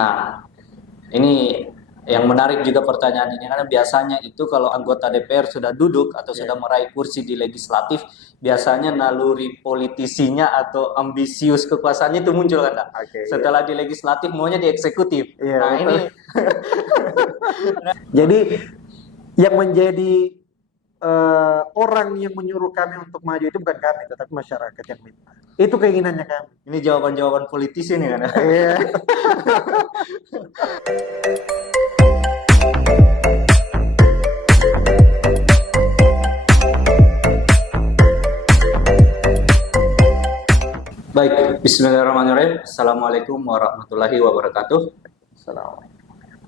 Nah, ini yang menarik juga pertanyaan ini karena biasanya itu kalau anggota DPR sudah duduk atau sudah meraih kursi di legislatif, biasanya naluri politisinya atau ambisius kekuasaannya itu muncul kan, Kak? Oke, Setelah di legislatif maunya di eksekutif. Iya, Nah, betul. ini Jadi yang menjadi orang yang menyuruh kami untuk maju itu bukan kami, tetapi masyarakat yang minta. Itu keinginannya kami. ini jawaban-jawaban politisi nih kan. Iya. Baik, bismillahirrahmanirrahim. Assalamualaikum warahmatullahi wabarakatuh. Assalamualaikum.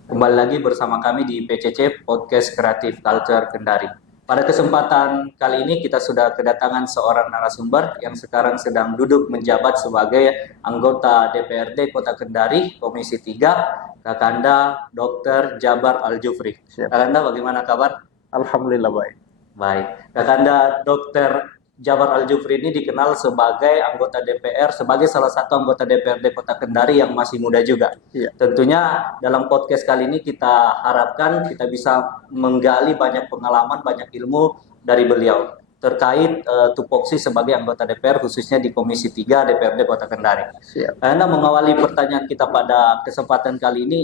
Kembali lagi bersama kami di PCC Podcast Kreatif Culture Kendari. Pada kesempatan kali ini kita sudah kedatangan seorang narasumber yang sekarang sedang duduk menjabat sebagai anggota DPRD Kota Kendari, Komisi 3, Kakanda Dr. Jabar Al-Jufri. Siap. Kakanda, bagaimana kabar? Alhamdulillah baik. Baik. Kakanda Dr. Jabar Al-Jufri ini dikenal sebagai anggota DPR, sebagai salah satu anggota DPRD Kota Kendari yang masih muda juga. Iya. Tentunya dalam podcast kali ini kita harapkan kita bisa menggali banyak pengalaman, banyak ilmu dari beliau terkait tupoksi sebagai anggota DPR khususnya di Komisi 3 DPRD Kota Kendari. Siap. Karena mengawali pertanyaan kita pada kesempatan kali ini,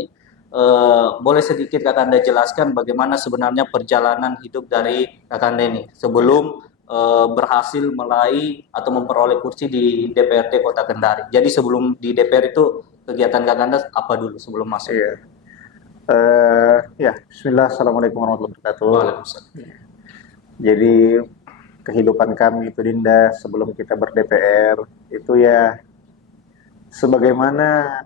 boleh sedikit Kakanda jelaskan bagaimana sebenarnya perjalanan hidup dari Kakanda ini sebelum berhasil meraih atau memperoleh kursi di DPRD Kota Kendari. Jadi sebelum di DPR itu kegiatan Kakanda apa dulu sebelum masuk? Iya. Ya, Bismillah, Assalamualaikum warahmatullahi wabarakatuh. Waalaikumsalam. Jadi kehidupan kami itu Dinda sebelum kita ber-DPR itu ya sebagaimana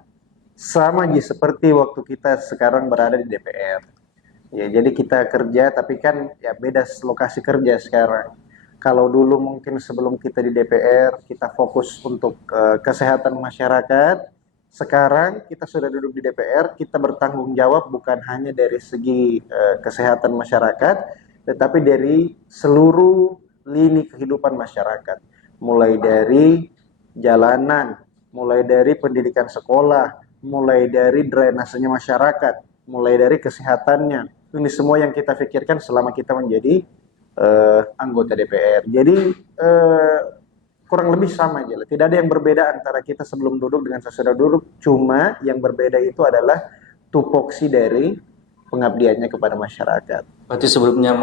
sama aja seperti waktu kita sekarang berada di DPR. Ya, jadi kita kerja tapi kan ya beda lokasi kerja sekarang. Kalau dulu mungkin sebelum kita di DPR kita fokus untuk kesehatan masyarakat, sekarang kita sudah duduk di DPR, kita bertanggung jawab bukan hanya dari segi kesehatan masyarakat, tetapi dari seluruh lini kehidupan masyarakat. Mulai dari jalanan, mulai dari pendidikan sekolah, mulai dari drainasenya masyarakat, mulai dari kesehatannya. Ini semua yang kita pikirkan selama kita menjadi anggota DPR. Jadi kurang lebih sama aja lah. Tidak ada yang berbeda antara kita sebelum duduk dengan sesudah duduk. Cuma yang berbeda itu adalah tupoksi dari pengabdiannya kepada masyarakat. Berarti sebelumnya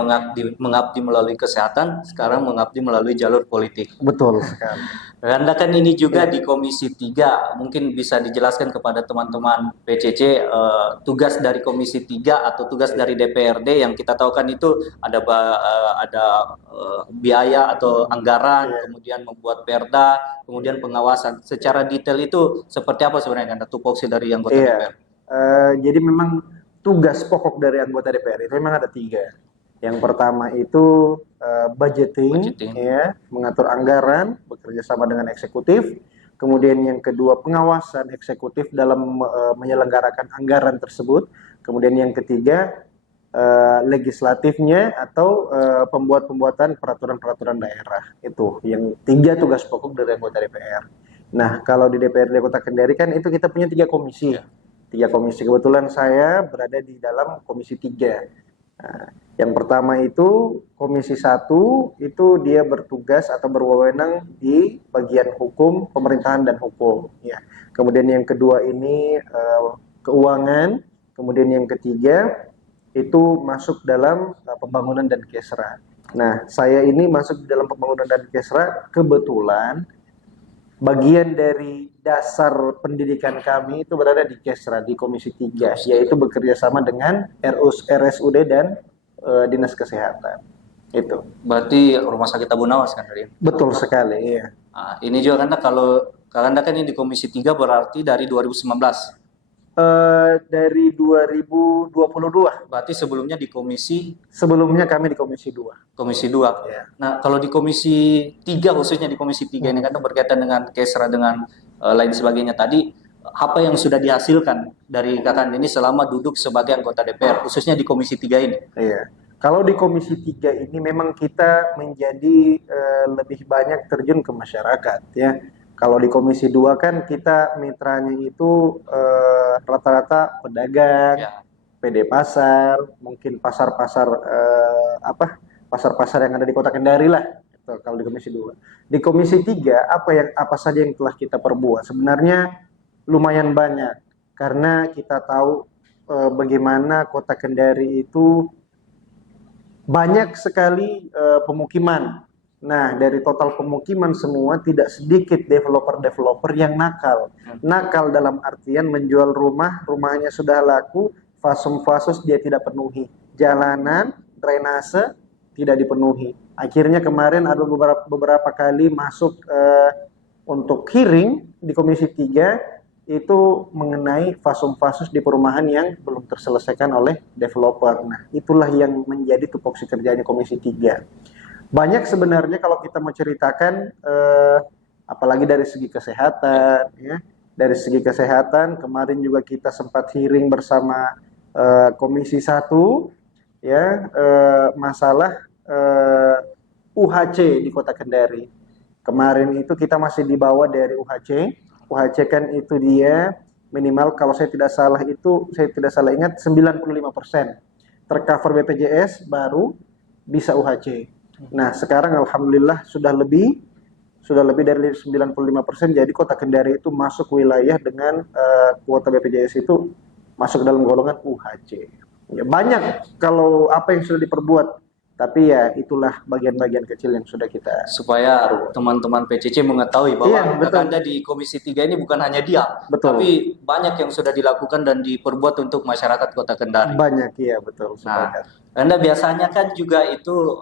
mengabdi melalui kesehatan, sekarang mengabdi melalui jalur politik. Betul sekali. Anda kan ini juga di Komisi 3, mungkin bisa dijelaskan kepada teman-teman PCC tugas dari Komisi 3 atau tugas dari DPRD yang kita tahu kan itu ada biaya atau anggaran, kemudian membuat perda, kemudian pengawasan. Secara detail itu seperti apa sebenarnya Anda tupoksi dari anggota DPR? Jadi memang tugas pokok dari anggota DPR itu memang ada 3. Yang pertama itu budgeting. Ya, mengatur anggaran, bekerja sama dengan eksekutif. Kemudian yang kedua pengawasan eksekutif dalam menyelenggarakan anggaran tersebut. Kemudian yang ketiga legislatifnya atau pembuatan peraturan-peraturan daerah. Itu yang 3 tugas pokok dari anggota DPR. Nah, kalau di DPRD Kota Kendari kan itu kita punya 3 komisi. 3 komisi. Kebetulan saya berada di dalam Komisi 3. Nah, yang pertama itu Komisi 1 itu dia bertugas atau berwenang di bagian hukum, pemerintahan dan hukum. Ya. Kemudian yang kedua ini keuangan. Kemudian yang ketiga itu masuk dalam pembangunan dan Kesra. Nah, saya ini masuk di dalam pembangunan dan Kesra kebetulan. Bagian dari dasar pendidikan kami itu berada di Kesra, di Komisi 3, yaitu bekerja sama dengan RSUD dan Dinas Kesehatan. Itu. Berarti Rumah Sakit Abu Nawas kan dari? Betul sekali, iya. Nah, ini juga kan kalau Kakanda kan ini di Komisi 3 berarti dari 2019. Dari 2022. Berarti sebelumnya di komisi? Sebelumnya kami di Komisi 2. Komisi 2. Ya. Nah, kalau di Komisi 3 khususnya di Komisi 3 ini kan berkaitan dengan Kesra dengan lain sebagainya tadi, apa yang sudah dihasilkan dari Kakanda ini selama duduk sebagai anggota DPR khususnya di Komisi 3 ini? Iya. Kalau di Komisi 3 ini memang kita menjadi lebih banyak terjun ke masyarakat ya. Kalau di Komisi 2 kan kita mitranya itu rata-rata pedagang, Ya. PD pasar, mungkin pasar-pasar pasar-pasar yang ada di Kota Kendari lah. Itu kalau di Komisi 2. Di Komisi 3 apa saja yang telah kita perbuat? Sebenarnya lumayan banyak karena kita tahu bagaimana Kota Kendari itu banyak sekali pemukiman. Nah, dari total pemukiman semua tidak sedikit developer-developer yang nakal. Nakal dalam artian menjual rumah, rumahnya sudah laku, fasum-fasus dia tidak penuhi. Jalanan, drainase tidak dipenuhi. Akhirnya kemarin ada beberapa kali masuk untuk hearing di Komisi 3 itu mengenai fasum-fasus di perumahan yang belum terselesaikan oleh developer. Nah, itulah yang menjadi tupoksi kerjanya Komisi 3. Banyak sebenarnya kalau kita mau ceritakan, apalagi dari segi kesehatan, ya. Dari segi kesehatan, kemarin juga kita sempat hearing bersama Komisi 1, ya, masalah UHC di Kota Kendari. Kemarin itu kita masih dibawa dari UHC. UHC kan itu dia minimal kalau saya tidak salah ingat 95% tercover BPJS baru bisa UHC. Nah, sekarang alhamdulillah sudah lebih dari 95%, jadi Kota Kendari itu masuk wilayah dengan kuota BPJS itu masuk dalam golongan UHC. Ya, banyak kalau apa yang sudah diperbuat, tapi ya itulah bagian-bagian kecil yang sudah kita Supaya teman-teman PCC mengetahui bahwa Iya, betul. Kakanda di Komisi 3 ini bukan hanya diam, Betul. tapi banyak yang sudah dilakukan dan diperbuat untuk masyarakat Kota Kendari. banyak, ya betul. Nah, sepakat. Anda biasanya kan juga itu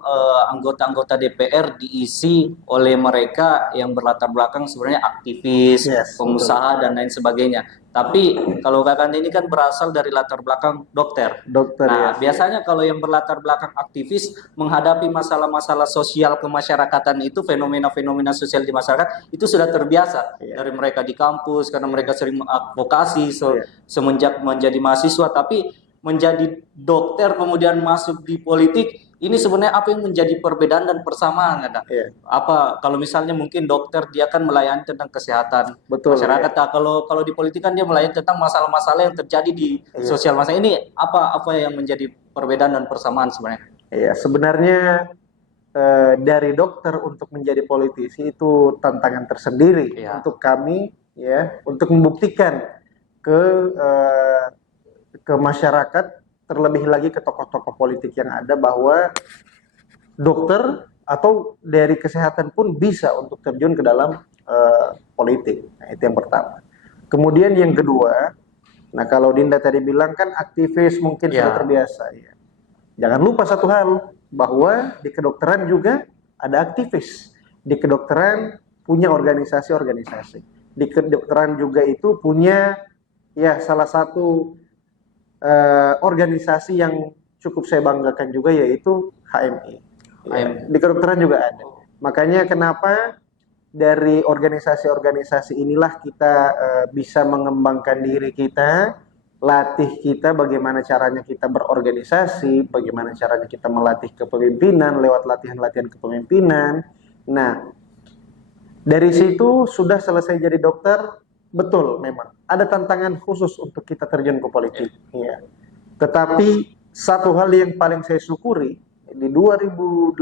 anggota-anggota DPR diisi oleh mereka yang berlatar belakang sebenarnya aktivis, Yes, pengusaha dan lain sebagainya. Tapi kalau Kakanda ini kan berasal dari latar belakang dokter. Dokter, Nah, ya. biasanya kalau yang berlatar belakang aktivis menghadapi masalah-masalah sosial kemasyarakatan itu, fenomena-fenomena sosial di masyarakat itu sudah terbiasa Iya. dari mereka di kampus karena mereka sering advokasi Iya. semenjak menjadi mahasiswa, tapi menjadi dokter kemudian masuk di politik ini sebenarnya apa yang menjadi perbedaan dan persamaan ada? Iya. Apa kalau misalnya mungkin dokter dia kan melayani tentang kesehatan Betul, masyarakat, nah, kalau di politik kan dia melayani tentang masalah-masalah yang terjadi di Iya. sosial masa ini, apa yang menjadi perbedaan dan persamaan sebenarnya? Iya, sebenarnya dari dokter untuk menjadi politisi itu tantangan tersendiri Iya. untuk kami, ya, untuk membuktikan ke masyarakat, terlebih lagi ke tokoh-tokoh politik yang ada bahwa dokter atau dari kesehatan pun bisa untuk terjun ke dalam politik. Nah, itu yang pertama. Kemudian yang kedua, nah kalau Dinda tadi bilang kan aktivis mungkin Ya. sudah terbiasa, ya. Jangan lupa satu hal, bahwa di kedokteran juga ada aktivis. Di kedokteran punya organisasi-organisasi. Di kedokteran juga itu punya, ya, salah satu organisasi yang cukup saya banggakan juga, yaitu HMI. Ya, HMI. di kedokteran juga ada. Makanya kenapa dari organisasi-organisasi inilah kita bisa mengembangkan diri kita, latih kita bagaimana caranya kita berorganisasi, bagaimana caranya kita melatih kepemimpinan lewat latihan-latihan kepemimpinan. Nah, dari situ sudah selesai jadi dokter, betul memang ada tantangan khusus untuk kita terjun ke politik. Ya. Tetapi satu hal yang paling saya syukuri di 2018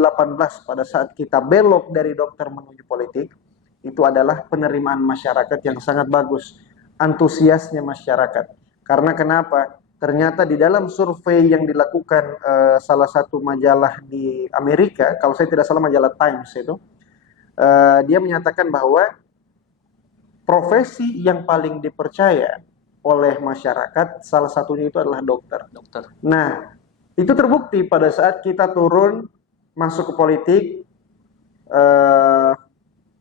pada saat kita belok dari dokter menuju politik, itu adalah penerimaan masyarakat yang sangat bagus, antusiasnya masyarakat. Karena kenapa? Ternyata di dalam survei yang dilakukan salah satu majalah di Amerika, kalau saya tidak salah majalah Times itu, dia menyatakan bahwa profesi yang paling dipercaya oleh masyarakat salah satunya itu adalah dokter. Dokter. Nah, itu terbukti pada saat kita turun masuk ke politik,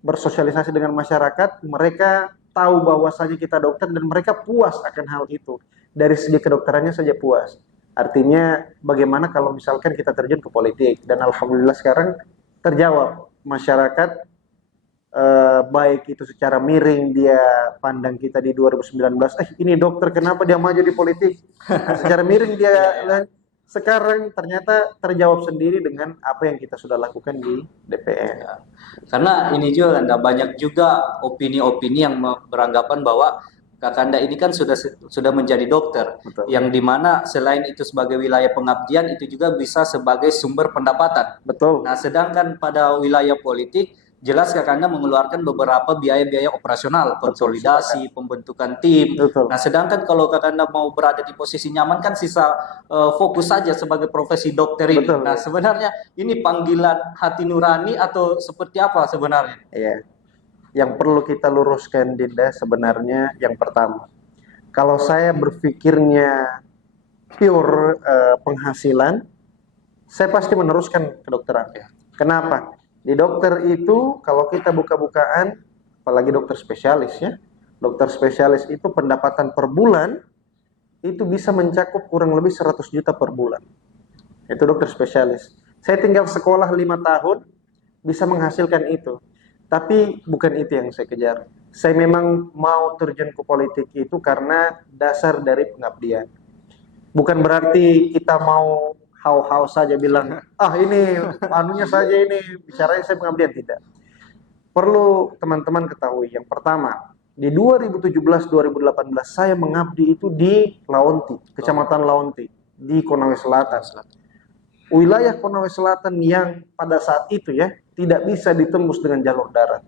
bersosialisasi dengan masyarakat, mereka tahu bahwasanya kita dokter dan mereka puas akan hal itu. Dari segi kedokterannya saja puas. Artinya bagaimana kalau misalkan kita terjun ke politik, dan alhamdulillah sekarang terjawab. Masyarakat baik itu secara miring dia pandang kita di 2019, ini dokter kenapa dia maju di politik? Secara miring dia sekarang ternyata terjawab sendiri dengan apa yang kita sudah lakukan di DPR. Karena ini juga kan banyak juga opini-opini yang beranggapan bahwa Kakanda ini kan sudah menjadi dokter, Betul. yang dimana selain itu sebagai wilayah pengabdian itu juga bisa sebagai sumber pendapatan. Betul. Nah, sedangkan pada wilayah politik jelas Kakanda mengeluarkan beberapa biaya-biaya operasional, konsolidasi, pembentukan tim. Betul. Nah, sedangkan kalau Kakanda mau berada di posisi nyaman kan sisa fokus saja sebagai profesi dokter ini. Betul. Nah, sebenarnya ini panggilan hati nurani atau seperti apa sebenarnya? Iya. Yang perlu kita luruskan, Dinda, sebenarnya yang pertama, kalau saya berpikirnya pure penghasilan, saya pasti meneruskan kedokteran. Kenapa? Di dokter itu kalau kita buka-bukaan, apalagi dokter spesialis ya, dokter spesialis itu pendapatan per bulan itu bisa mencakup kurang lebih 100 juta per bulan. Itu dokter spesialis. Saya tinggal sekolah 5 tahun bisa menghasilkan itu. Tapi bukan itu yang saya kejar. Saya memang mau terjun ke politik itu karena dasar dari pengabdian. Bukan berarti kita mau hau-hau saja bilang, ini anunya saja ini, bicaranya saya pengabdian. Tidak. Perlu teman-teman ketahui, yang pertama, di 2017-2018 saya mengabdi itu di Laonti, Kecamatan Laonti, di Konawe Selatan. Wilayah Konawe Selatan yang pada saat itu ya tidak bisa ditembus dengan jalur darat.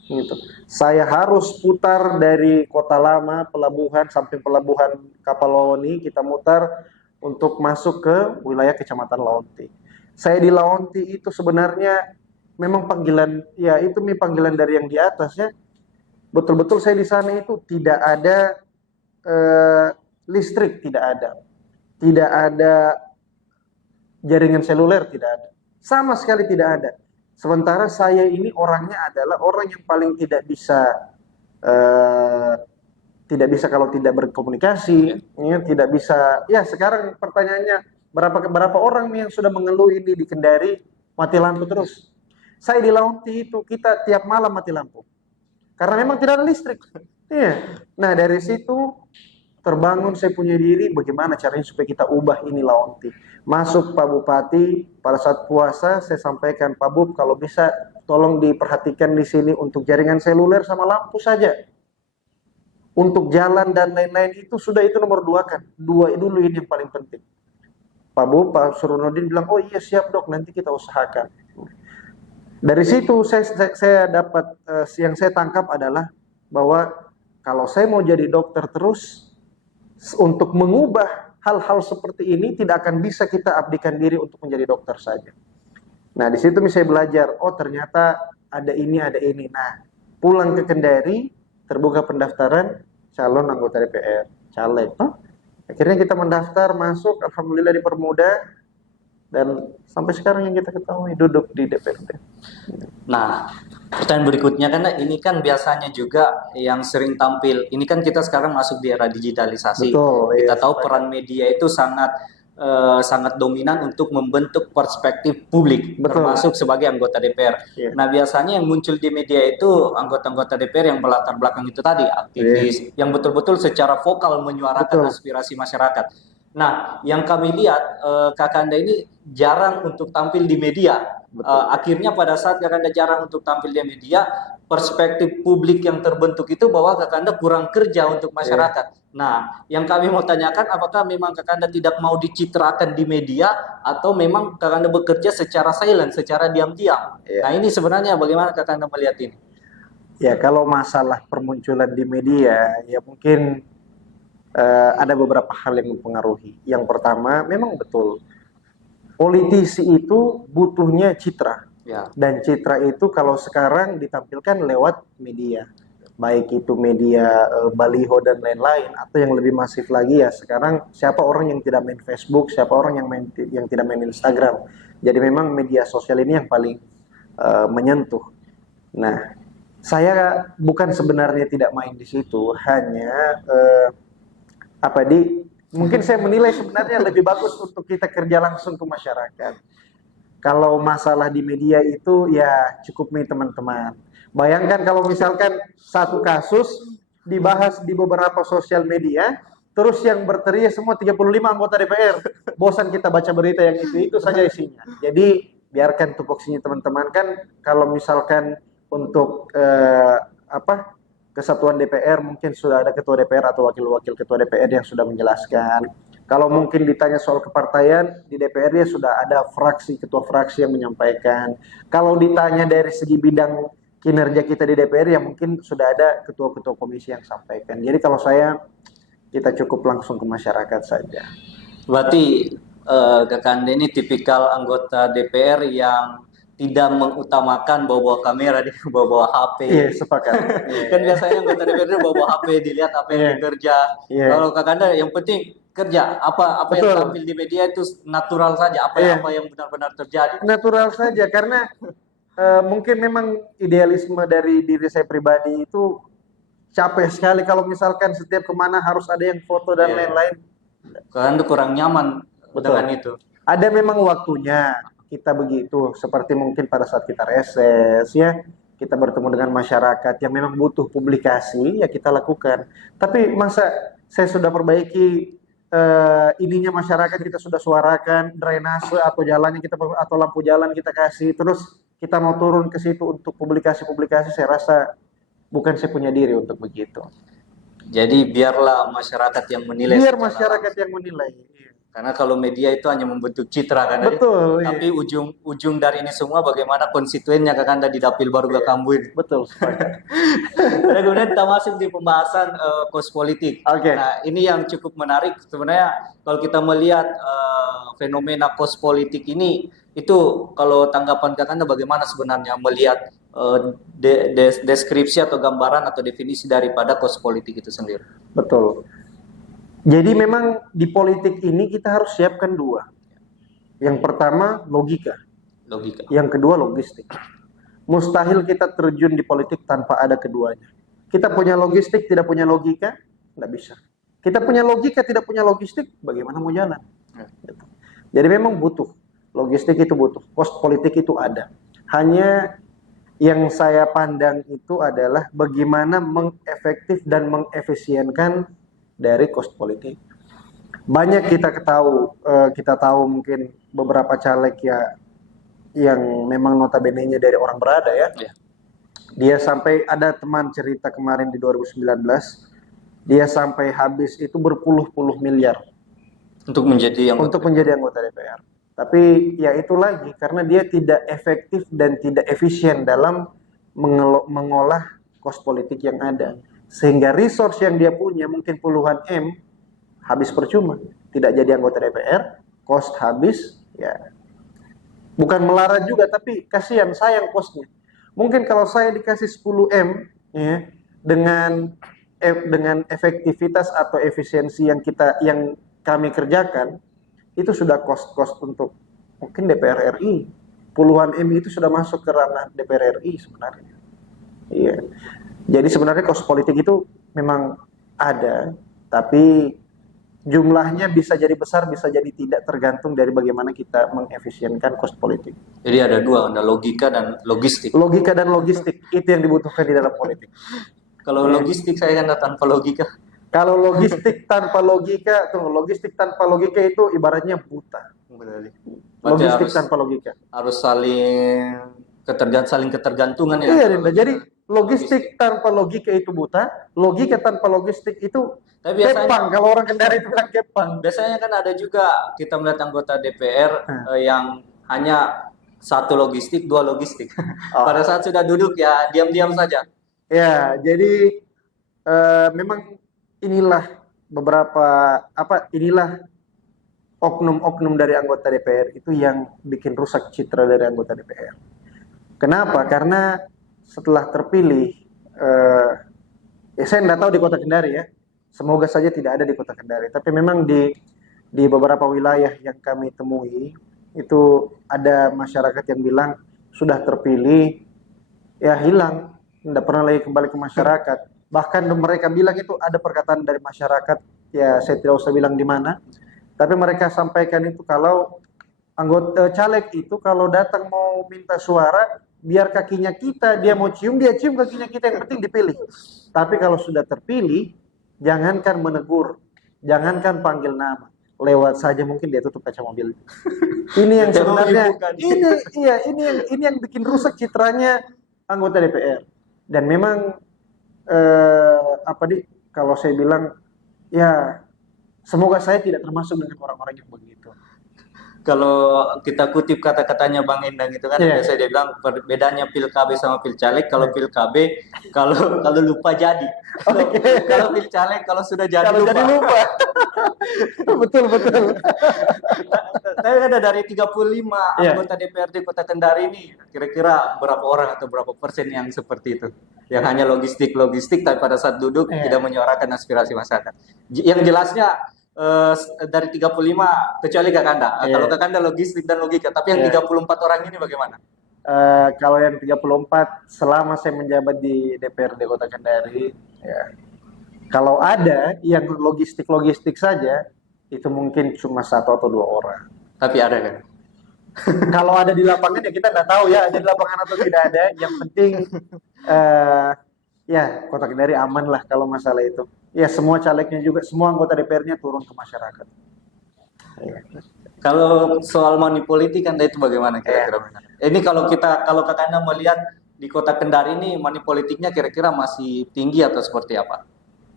Gitu. Saya harus putar dari Kota Lama, pelabuhan sampai pelabuhan Kapalawoni, kita mutar untuk masuk ke wilayah Kecamatan Laonti. Saya di Laonti itu sebenarnya memang panggilan, ya itu panggilan dari yang di atas ya. Betul-betul saya di sana itu tidak ada listrik, tidak ada jaringan seluler, tidak ada, sama sekali tidak ada. Sementara saya ini orangnya adalah orang yang paling tidak bisa kalau tidak berkomunikasi, ya, tidak bisa. Ya sekarang pertanyaannya berapa orang nih yang sudah mengeluh ini di Kendari mati lampu terus. Saya di Laonti itu kita tiap malam mati lampu karena memang tidak ada listrik. Iya. Nah dari situ terbangun saya punya diri bagaimana caranya supaya kita ubah ini Laonti. Masuk Pak Bupati pada saat puasa saya sampaikan, Pak Bub kalau bisa tolong diperhatikan di sini untuk jaringan seluler sama lampu saja. Untuk jalan dan lain-lain itu sudah itu nomor 2 kan. 2 dulu ini yang paling penting. Pak Bub, Pak Surunudin bilang, oh iya siap dok, nanti kita usahakan. Dari situ saya dapat yang saya tangkap adalah bahwa kalau saya mau jadi dokter terus untuk mengubah hal-hal seperti ini tidak akan bisa kita abdikan diri untuk menjadi dokter saja. Nah di situ saya belajar, oh ternyata ada ini. Nah pulang ke Kendari terbuka pendaftaran calon anggota DPR, caleg. Akhirnya kita mendaftar, masuk, alhamdulillah dipermudah. Dan sampai sekarang yang kita ketahui duduk di DPRD. Nah, pertanyaan berikutnya karena ini kan biasanya juga yang sering tampil. Ini kan kita sekarang masuk di era digitalisasi. Betul, kita iya, tahu peran media itu sangat dominan untuk membentuk perspektif publik, Betul. termasuk sebagai anggota DPR. Iya. Nah, biasanya yang muncul di media itu anggota-anggota DPR yang berlatar belakang itu tadi, aktivis, yang betul-betul secara vokal menyuarakan Betul. aspirasi masyarakat. Nah, yang kami lihat Kakanda ini jarang untuk tampil di media. Akhirnya pada saat Kakanda jarang untuk tampil di media, perspektif publik yang terbentuk itu bahwa Kakanda kurang kerja untuk masyarakat. Nah, yang kami mau tanyakan apakah memang Kakanda tidak mau dicitrakan di media atau memang Kakanda bekerja secara silent, secara diam-diam. Nah, ini sebenarnya bagaimana Kakanda melihat ini? Ya, kalau masalah permunculan di media, ya mungkin ada beberapa hal yang mempengaruhi. Yang pertama, memang betul politisi itu butuhnya citra. Ya. Dan citra itu kalau sekarang ditampilkan lewat media. Baik itu media baliho dan lain-lain, atau yang lebih masif lagi ya sekarang siapa orang yang tidak main Facebook, siapa orang yang tidak main Instagram. Jadi memang media sosial ini yang paling menyentuh. Nah, saya bukan sebenarnya tidak main di situ, hanya mungkin saya menilai sebenarnya lebih bagus untuk kita kerja langsung ke masyarakat. Kalau masalah di media itu ya cukup nih teman-teman. Bayangkan kalau misalkan satu kasus dibahas di beberapa sosial media, terus yang berteriak semua 35 anggota DPR. Bosan kita baca berita yang itu saja isinya. Jadi biarkan tupoksinya teman-teman, kan kalau misalkan untuk kesatuan DPR mungkin sudah ada ketua DPR atau wakil-wakil ketua DPR yang sudah menjelaskan. Kalau mungkin ditanya soal kepartaian, di DPR ya sudah ada ketua fraksi yang menyampaikan. Kalau ditanya dari segi bidang kinerja kita di DPR, ya mungkin sudah ada ketua-ketua komisi yang sampaikan. Jadi kalau kita cukup langsung ke masyarakat saja. Berarti Kakak Ande ini tipikal anggota DPR yang tidak mengutamakan bawa-bawa kamera, bawa-bawa HP. Iya, sepakat. Kan biasanya anggota DPR itu bawa HP, dilihat apa yang dikerja. Kalau Kakak Anda yang penting kerja, apa yang tampil di media itu natural saja, apa yang benar-benar terjadi. Natural saja, karena mungkin memang idealisme dari diri saya pribadi itu capek sekali kalau misalkan setiap kemana harus ada yang foto dan lain-lain. Karena kurang nyaman dengan itu. Ada memang waktunya kita begitu, seperti mungkin pada saat kita reses ya, kita bertemu dengan masyarakat yang memang butuh publikasi, ya kita lakukan. Tapi masa saya sudah perbaiki ininya masyarakat, kita sudah suarakan drainase atau jalannya kita atau lampu jalan kita kasih, terus kita mau turun ke situ untuk publikasi-publikasi, saya rasa bukan saya punya diri untuk begitu. Jadi biarlah masyarakat yang menilai. Biar masyarakat yang menilai. Karena kalau media itu hanya membentuk citra kan. Betul. Tapi ujung dari ini semua bagaimana konstituennya Kakak Anda di Dapil Baru Gakambuin. Betul. Dan kemudian kita masuk di pembahasan kos politik. Nah, ini yang cukup menarik sebenarnya kalau kita melihat fenomena kos politik ini, itu kalau tanggapan Kakak Anda bagaimana sebenarnya melihat deskripsi atau gambaran atau definisi daripada kos politik itu sendiri? Betul. Jadi memang di politik ini kita harus siapkan dua. Yang pertama logika. Yang kedua logistik. Mustahil kita terjun di politik tanpa ada keduanya. Kita punya logistik, tidak punya logika, nggak bisa. Kita punya logika, tidak punya logistik, bagaimana mau jalan? Jadi memang butuh. Logistik itu butuh. Kos politik itu ada. Hanya yang saya pandang itu adalah bagaimana mengefektif dan mengefisienkan dari kos politik. Banyak kita tahu mungkin beberapa caleg ya yang memang notabene-nya dari orang berada ya. Dia sampai, ada teman cerita kemarin di 2019, dia sampai habis itu berpuluh-puluh miliar untuk menjadi anggota DPR. Tapi ya itu lagi, karena dia tidak efektif dan tidak efisien dalam mengolah kos politik yang ada. Sehingga resource yang dia punya mungkin puluhan M habis percuma, tidak jadi anggota DPR, cost habis, ya bukan melarat juga, tapi kasihan, sayang kosnya. Mungkin kalau saya dikasih 10 M ya, dengan efektivitas atau efisiensi yang kami kerjakan, itu sudah cost untuk mungkin DPR RI. Puluhan M itu sudah masuk ke ranah DPR RI sebenarnya. Iya. Jadi sebenarnya kos politik itu memang ada, tapi jumlahnya bisa jadi besar, bisa jadi tidak, tergantung dari bagaimana kita mengefisienkan kos politik. Jadi ada dua, ada logika dan logistik. Logika dan logistik itu yang dibutuhkan di dalam politik. Kalau logistik saya kan tanpa logika. Kalau logistik tanpa logika itu ibaratnya buta. Logistik tanpa logika. Harus saling ketergantungan ya. Iya, Rinda. Jadi logistik tanpa logika itu buta, logika tanpa logistik itu kepang. Kalau orang Kendari itu kan kepang. Biasanya kan ada juga kita melihat anggota DPR yang hanya satu logistik, dua logistik. Pada saat sudah duduk ya diam-diam saja. Ya, jadi memang inilah oknum-oknum dari anggota DPR itu yang bikin rusak citra dari anggota DPR. Kenapa? Karena setelah terpilih, saya nggak tahu di Kota Kendari ya, semoga saja tidak ada di Kota Kendari, tapi memang di beberapa wilayah yang kami temui, itu ada masyarakat yang bilang, sudah terpilih, ya hilang, tidak pernah lagi kembali ke masyarakat. Bahkan mereka bilang itu ada perkataan dari masyarakat, ya saya tidak usah bilang di mana, tapi mereka sampaikan itu kalau anggota caleg itu kalau datang mau minta suara, biar kakinya kita, dia mau cium, dia cium kakinya kita, yang penting dipilih. Tapi kalau sudah terpilih, jangankan menegur, Jangankan panggil nama, lewat saja mungkin dia tutup kaca mobil. Ini yang sebenarnya, Bukan. ini yang bikin rusak citranya anggota DPR. Dan memang kalau saya bilang ya semoga saya tidak termasuk dengan orang-orang yang begitu. Kalau kita kutip kata-katanya Bang Endang itu kan Iya. biasa dia bilang bedanya pil KB sama pil caleg, kalau pil KB kalau lupa jadi. Kalau pil caleg kalau sudah jadi Kalau lupa. jadi lupa. Betul. Tapi ada dari 35 Iya. anggota DPRD Kota Kendari ini kira-kira berapa orang atau berapa persen yang seperti itu? Yang hanya logistik tapi pada saat duduk Iya. tidak menyuarakan aspirasi masyarakat. Yang jelasnya dari 35 kecuali Kakanda. Iya. Kalau Kakanda logistik dan logika, tapi yang 34 orang ini bagaimana? Kalau yang 34 selama saya menjabat di DPRD Kota Kendari, ya, kalau ada yang logistik saja, itu mungkin cuma 1 atau 2 orang. Tapi ada kan? Kalau ada di lapangan ya kita nggak tahu ya ada di lapangan atau tidak ada. Yang penting ya Kota Kendari aman lah kalau masalah itu. Ya semua calegnya juga, semua anggota DPR-nya turun ke masyarakat. Ya. Kalau soal money politik Anda itu bagaimana kira-kira? Ini kalau Kakanda melihat di Kota Kendari ini money politiknya kira-kira masih tinggi atau seperti apa?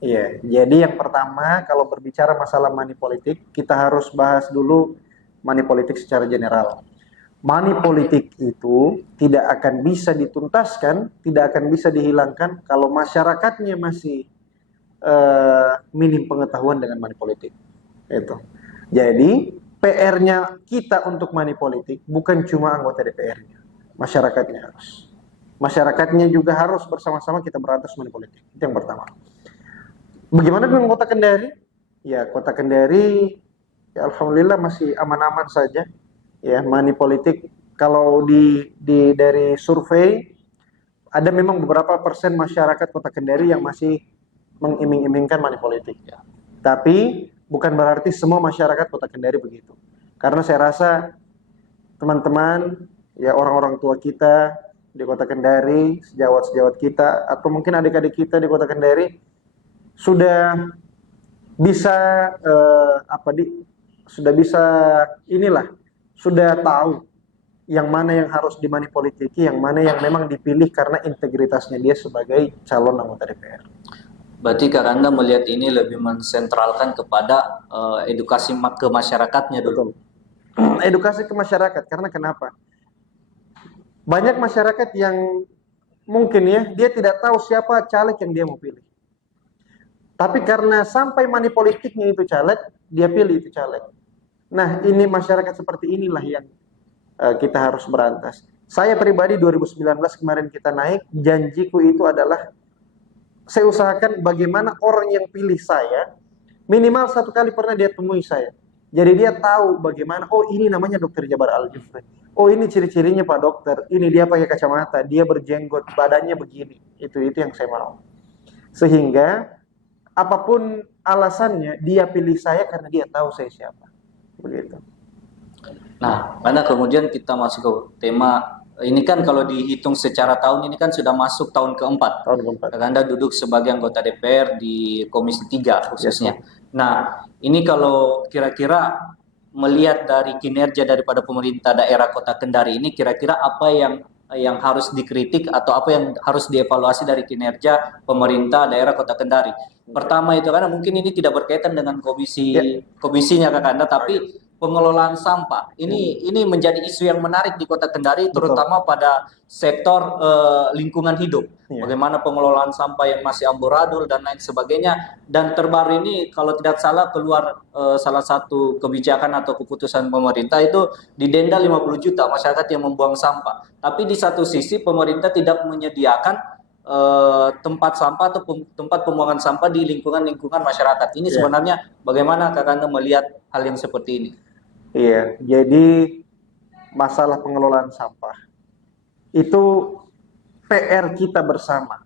Iya, jadi yang pertama kalau berbicara masalah money politik, kita harus bahas dulu money politik secara general. Money politik itu tidak akan bisa dituntaskan, tidak akan bisa dihilangkan kalau masyarakatnya masih minim pengetahuan dengan money politik. Itu. Jadi PR-nya kita untuk money politik bukan cuma anggota DPR-nya, masyarakatnya harus. Masyarakatnya juga harus bersama-sama kita berantas money politik. Itu yang pertama. Bagaimana dengan Kota Kendari? Ya, Kota Kendari ya alhamdulillah masih aman-aman saja. Ya, money politik kalau dari survei ada memang beberapa persen masyarakat Kota Kendari yang masih mengiming-imingkan money politik. Ya. Tapi bukan berarti semua masyarakat Kota Kendari begitu. Karena saya rasa teman-teman, ya orang-orang tua kita di Kota Kendari, sejawat-sejawat kita, atau mungkin adik-adik kita di Kota Kendari sudah bisa sudah tahu yang mana yang harus dimanipolitiki, yang mana yang memang dipilih karena integritasnya dia sebagai calon anggota DPR. Berarti Kakanda melihat ini lebih mensentralkan kepada edukasi ke masyarakatnya dulu. Betul. Edukasi ke masyarakat, karena kenapa? Banyak masyarakat yang mungkin ya, dia tidak tahu siapa caleg yang dia mau pilih. Tapi karena sampai money politiknya itu caleg, dia pilih itu caleg. Nah, ini masyarakat seperti inilah yang kita harus berantas. Saya pribadi 2019 kemarin kita naik, janjiku itu adalah saya usahakan bagaimana orang yang pilih saya minimal 1 kali pernah dia temui saya. Jadi dia tahu bagaimana, oh ini namanya Dr. Jabar Aljufri. Oh ini ciri-cirinya Pak Dokter, ini dia pakai kacamata, dia berjenggot, badannya begini. Itu yang saya mau. Sehingga apapun alasannya, dia pilih saya karena dia tahu saya siapa. Begitu. Nah, karena kemudian kita masuk ke tema ini kan kalau dihitung secara tahun ini kan sudah masuk tahun keempat. Tahun keempat. Anda duduk sebagai anggota DPR di Komisi 3 khususnya. Nah, ini kalau kira-kira melihat dari kinerja daripada pemerintah daerah Kota Kendari ini, kira-kira apa yang harus dikritik atau apa yang harus dievaluasi dari kinerja pemerintah daerah Kota Kendari? Pertama itu karena mungkin ini tidak berkaitan dengan komisinya Kakanda, tapi pengelolaan sampah. Ini menjadi isu yang menarik di Kota Kendari, terutama pada sektor lingkungan hidup. Bagaimana pengelolaan sampah yang masih amburadul dan lain sebagainya. Dan terbaru ini kalau tidak salah keluar salah satu kebijakan atau keputusan pemerintah itu didenda 50 juta masyarakat yang membuang sampah. Tapi di satu sisi pemerintah tidak menyediakan tempat sampah atau tempat pembuangan sampah di lingkungan masyarakat. Ini sebenarnya bagaimana Kakanda melihat hal yang seperti ini? Iya, jadi masalah pengelolaan sampah itu PR kita bersama,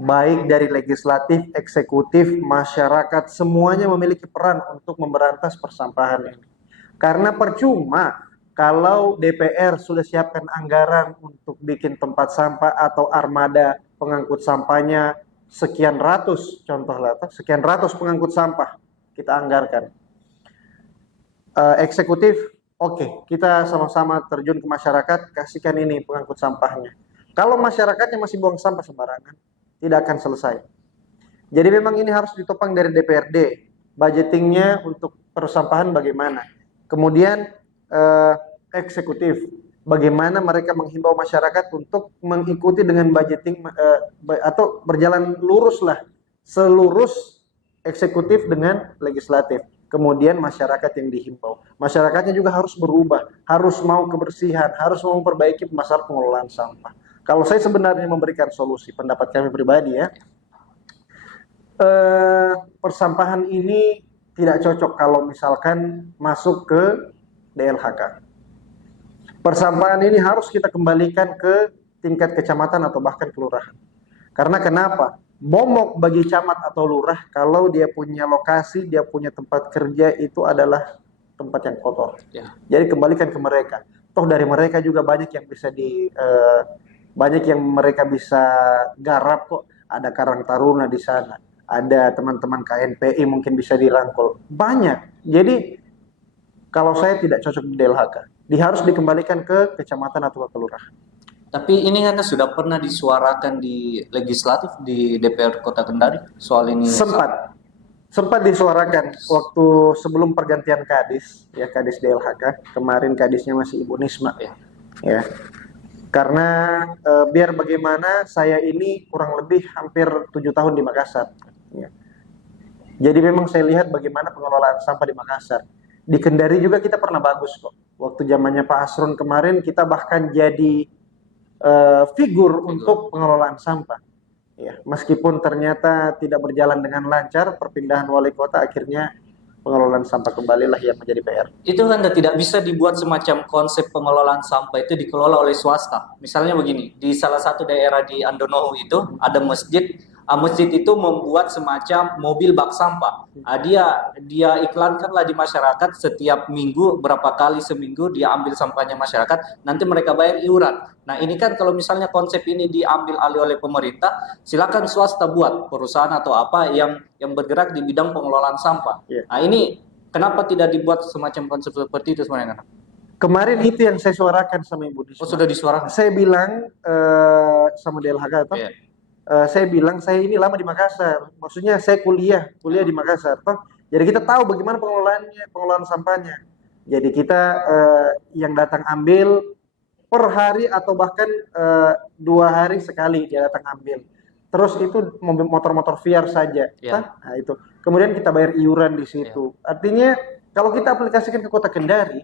baik dari legislatif, eksekutif, masyarakat, semuanya memiliki peran untuk memberantas persampahan ini. Karena percuma kalau DPR sudah siapkan anggaran untuk bikin tempat sampah atau armada pengangkut sampahnya sekian ratus, contohnya sekian ratus pengangkut sampah. kita anggarkan. Eksekutif, oke, kita sama-sama terjun ke masyarakat, kasihkan ini pengangkut sampahnya. Kalau masyarakatnya masih buang sampah sembarangan, tidak akan selesai. Jadi memang ini harus ditopang dari DPRD, budgetingnya untuk persampahan bagaimana. Kemudian eksekutif, bagaimana mereka menghimbau masyarakat untuk mengikuti dengan budgeting atau berjalan luruslah selurus eksekutif dengan legislatif. Kemudian masyarakat yang dihimbau. Masyarakatnya juga harus berubah, harus mau kebersihan, harus mau memperbaiki masalah pengelolaan sampah. Kalau saya sebenarnya memberikan solusi, pendapat kami pribadi ya, persampahan ini tidak cocok kalau misalkan masuk ke DLHK. Persampahan ini harus kita kembalikan ke tingkat kecamatan atau bahkan kelurahan. Karena kenapa? Momok bagi camat atau lurah kalau dia punya lokasi, dia punya tempat kerja itu adalah tempat yang kotor. Ya. Jadi kembalikan ke mereka. Toh dari mereka juga banyak yang bisa banyak yang mereka bisa garap kok. Ada Karang Taruna di sana, ada teman-teman KNPI mungkin bisa dirangkul. Banyak. Jadi kalau saya tidak cocok di DLHK, dia harus dikembalikan ke kecamatan atau ke kelurahan. Tapi ini kan sudah pernah disuarakan di legislatif di DPR Kota Kendari soal ini. Sempat disuarakan waktu sebelum pergantian kadis, ya kadis DLHK. Kemarin kadisnya masih Ibu Nisma, ya. Karena biar bagaimana saya ini kurang lebih hampir 7 tahun di Makassar. Ya. Jadi memang saya lihat bagaimana pengelolaan sampah di Makassar. Di Kendari juga kita pernah bagus kok. Waktu zamannya Pak Asron kemarin kita bahkan jadi figur untuk pengelolaan sampah. Ya, meskipun ternyata tidak berjalan dengan lancar perpindahan wali kota, akhirnya pengelolaan sampah kembalilah yang menjadi PR. Itu kan tidak bisa dibuat semacam konsep pengelolaan sampah itu dikelola oleh swasta. Misalnya begini, di salah satu daerah di Andonohu itu ada masjid. Masjid itu membuat semacam mobil bak sampah. Dia iklankanlah di masyarakat setiap minggu, berapa kali seminggu dia ambil sampahnya masyarakat, nanti mereka bayar iuran. Nah ini kan kalau misalnya konsep ini diambil alih oleh pemerintah, silakan swasta buat perusahaan atau apa yang bergerak di bidang pengelolaan sampah. Yeah. Nah ini kenapa tidak dibuat semacam konsep seperti itu sebenarnya? Kemarin itu yang saya suarakan sama Ibu Nisma. Oh sudah disuarakan? Saya bilang sama DLHK atau saya bilang saya ini lama di Makassar, maksudnya saya kuliah di Makassar, toh. Jadi kita tahu bagaimana pengelolaan sampahnya. Jadi kita yang datang ambil per hari atau bahkan 2 hari sekali dia datang ambil. Terus itu motor-motor VR saja, nah itu. Kemudian kita bayar iuran di situ. Artinya kalau kita aplikasikan ke Kota Kendari,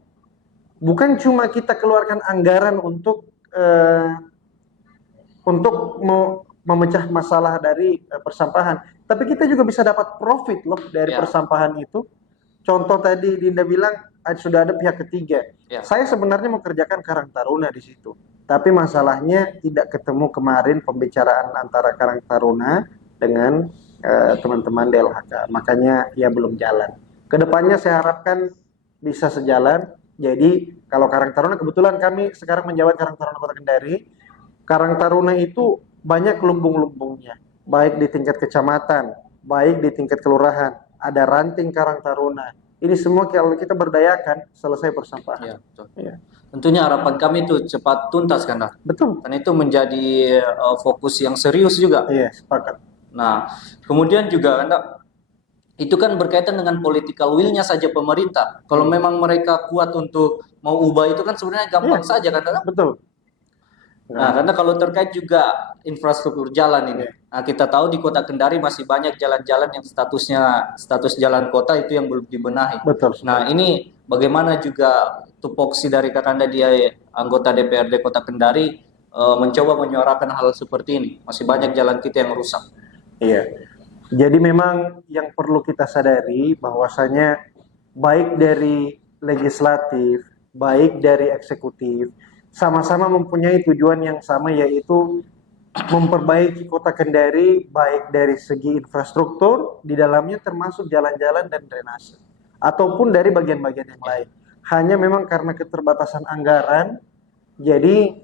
bukan cuma kita keluarkan anggaran untuk memecah masalah dari persampahan, tapi kita juga bisa dapat profit loh dari persampahan itu. Contoh tadi Dinda bilang sudah ada pihak ketiga. Saya sebenarnya mau kerjakan Karang Taruna di situ, tapi masalahnya tidak ketemu kemarin pembicaraan antara Karang Taruna dengan teman-teman DLHK, makanya ya belum jalan. Kedepannya saya harapkan bisa sejalan. Jadi kalau Karang Taruna, kebetulan kami sekarang menjabat Karang Taruna Kota Kendari. Karang Taruna itu banyak lumbung-lumbungnya, baik di tingkat kecamatan, baik di tingkat kelurahan, ada ranting Karang Taruna. Ini semua kalau kita berdayakan, selesai persampahan. Ya, betul. Ya. Tentunya harapan kami itu cepat tuntas kan, betul. Dan itu menjadi fokus yang serius juga. Iya, sepakat. Nah, kemudian juga kan, itu kan berkaitan dengan political will-nya saja pemerintah. Kalau memang mereka kuat untuk mau ubah itu kan sebenarnya gampang saja kan, betul. Nah, karena kalau terkait juga infrastruktur jalan ini, nah, kita tahu di Kota Kendari masih banyak jalan-jalan yang status jalan kota itu yang belum dibenahi. Betul. Nah, ini bagaimana juga tupoksi dari Kakanda dia anggota DPRD Kota Kendari mencoba menyuarakan hal seperti ini. Masih banyak jalan kita yang rusak. Iya. Jadi memang yang perlu kita sadari bahwasanya baik dari legislatif, baik dari eksekutif, sama-sama mempunyai tujuan yang sama, yaitu memperbaiki Kota Kendari baik dari segi infrastruktur di dalamnya termasuk jalan-jalan dan drainase ataupun dari bagian-bagian yang lain. Hanya memang karena keterbatasan anggaran, jadi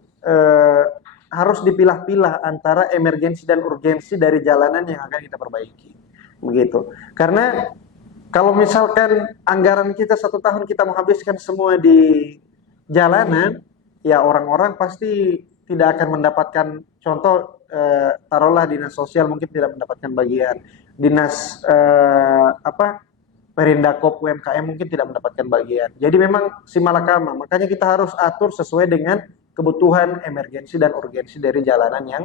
harus dipilah-pilah antara emergensi dan urgensi dari jalanan yang akan kita perbaiki. Begitu. Karena Kalau misalkan anggaran kita 1 tahun kita menghabiskan semua di jalanan, ya orang-orang pasti tidak akan mendapatkan contoh, taruhlah dinas sosial mungkin tidak mendapatkan bagian, dinas apa Perindakop UMKM mungkin tidak mendapatkan bagian. Jadi memang si malakama, makanya kita harus atur sesuai dengan kebutuhan emergensi dan urgensi dari jalanan yang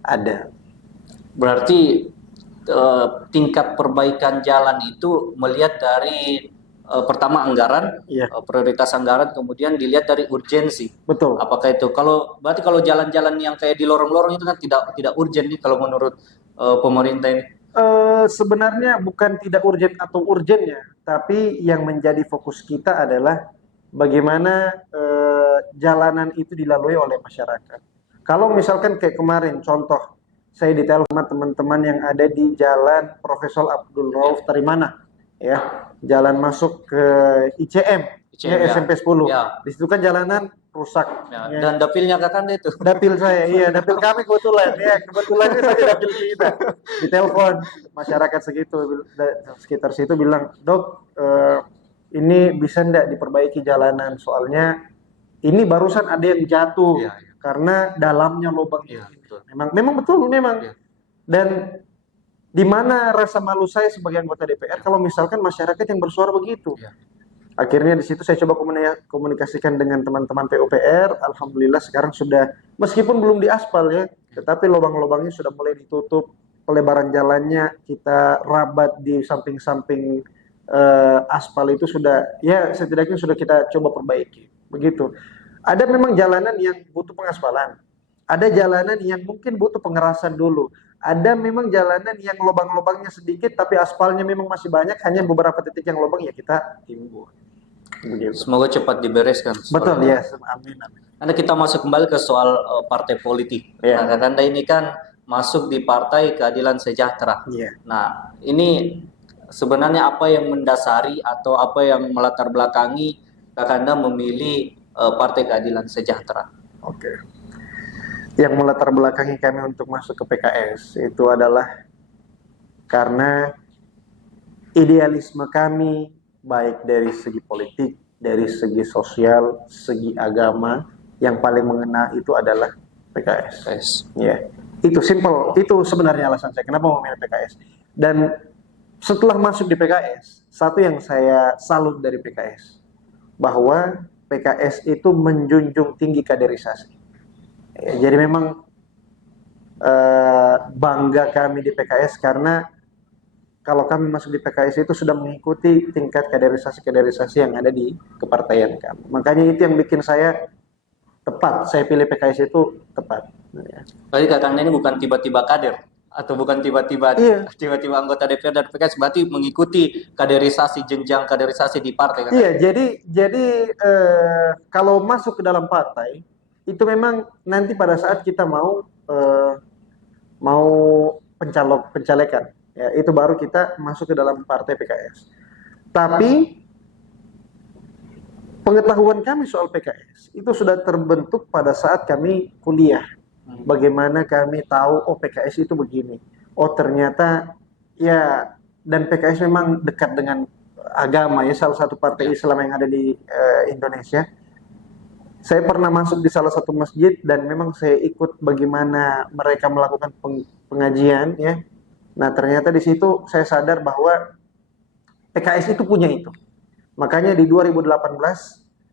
ada. Berarti tingkat perbaikan jalan itu melihat dari pertama anggaran, Iya, prioritas anggaran, kemudian dilihat dari urgensi. betul. Apakah itu berarti kalau jalan-jalan yang kayak di lorong-lorong itu kan tidak urgent nih kalau menurut pemerintah ini. Sebenarnya bukan tidak urgent atau urgennya, tapi yang menjadi fokus kita adalah bagaimana jalanan itu dilalui oleh masyarakat. Kalau misalkan kayak kemarin, contoh, saya ditelepon sama teman-teman yang ada di Jalan Profesor Abdul Rauf Tarimana, ya, jalan masuk ke ICM, ICM, ya, ya. SMP 10. Ya. Di situ kan jalanan rusak. Ya, Ya. dan dapilnya Kakanda itu. Dapil saya, iya, dapil kami kebetulan, ya, kebetulannya saja dapil kita. Ditelepon masyarakat sekitar situ bilang, "Dok, ini bisa ndak diperbaiki jalanan? Soalnya ini barusan ada yang jatuh Iya, iya. karena dalamnya lubang Iya, ini." betul. Memang betul, memang. Iya. Dan di mana rasa malu saya sebagai anggota DPR kalau misalkan masyarakat yang bersuara begitu? Iya. Akhirnya di situ saya coba komunikasikan dengan teman-teman PUPR. Alhamdulillah sekarang sudah, meskipun belum diaspal ya, tetapi lubang-lubangnya sudah mulai ditutup, pelebaran jalannya kita rabat di samping-samping aspal itu sudah, ya setidaknya sudah kita coba perbaiki. Begitu. Ada memang jalanan yang butuh pengaspalan, ada jalanan yang mungkin butuh pengerasan dulu, ada memang jalanan yang lubang-lubangnya sedikit tapi aspalnya memang masih banyak, hanya beberapa titik yang lubang ya kita timbun. Begitu. Semoga cepat dibereskan. Betul ya, amin amin. Karena kita masuk kembali ke soal partai politik. Iya. Nah, Kakanda ini kan masuk di Partai Keadilan Sejahtera. Iya. Nah, ini sebenarnya apa yang mendasari atau apa yang melatar belakangi Kakanda memilih Partai Keadilan Sejahtera? Oke. Yang melatar belakangi kami untuk masuk ke PKS itu adalah karena idealisme kami baik dari segi politik, dari segi sosial, segi agama, yang paling mengena itu adalah PKS. Guys. Ya, itu simple. Itu sebenarnya alasan saya kenapa memilih PKS. Dan setelah masuk di PKS, satu yang saya salut dari PKS, bahwa PKS itu menjunjung tinggi kaderisasi. Ya, jadi memang bangga kami di PKS karena kalau kami masuk di PKS itu sudah mengikuti tingkat kaderisasi yang ada di kepartaian kami. Makanya itu yang bikin saya tepat. Saya pilih PKS itu tepat. Ya. Berarti Kakanda ini bukan tiba-tiba kader atau bukan tiba-tiba Iya. tiba-tiba anggota DPR dan PKS, berarti mengikuti kaderisasi, jenjang kaderisasi di partai kan? Iya, jadi kalau masuk ke dalam partai itu memang nanti pada saat kita mau pencalekan, ya, itu baru kita masuk ke dalam partai PKS. Tapi pengetahuan kami soal PKS itu sudah terbentuk pada saat kami kuliah. Bagaimana kami tahu, oh PKS itu begini. Oh ternyata ya, dan PKS memang dekat dengan agama ya, salah satu partai Islam yang ada di Indonesia. Saya pernah masuk di salah satu masjid dan memang saya ikut bagaimana mereka melakukan pengajian ya. Nah, ternyata di situ saya sadar bahwa PKS itu punya itu. Makanya di 2018